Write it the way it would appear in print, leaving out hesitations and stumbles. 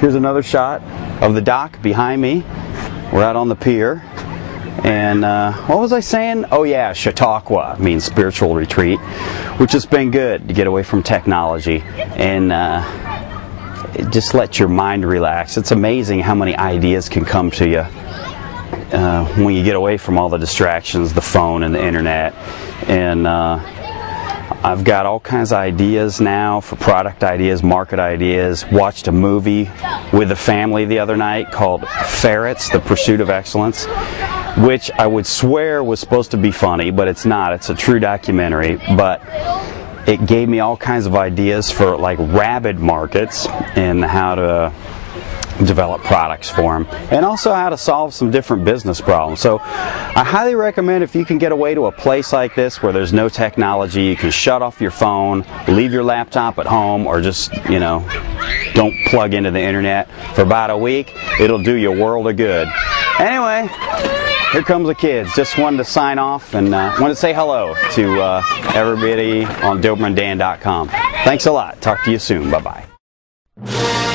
Here's another shot of the dock behind me. We're out on the pier. And what was I saying? Oh yeah, Chautauqua means spiritual retreat, which has been good to get away from technology and just let your mind relax. It's amazing how many ideas can come to you when you get away from all the distractions, the phone and the internet. And I've got all kinds of ideas now for product ideas, market ideas. Watched a movie with the family the other night called Ferrets, The Pursuit of Excellence, which I would swear was supposed to be funny, but it's not. It's a true documentary, but it gave me all kinds of ideas for like rabid markets and how to develop products for them, and also how to solve some different business problems. So I highly recommend, if you can get away to a place like this where there's no technology, you can shut off your phone, leave your laptop at home, or just, you know, don't plug into the internet for about a week. It'll do you a world of good. Anyway, here comes the kids. Just wanted to sign off and wanted to say hello to everybody on DobermanDan.com. Thanks a lot. Talk to you soon. Bye-bye.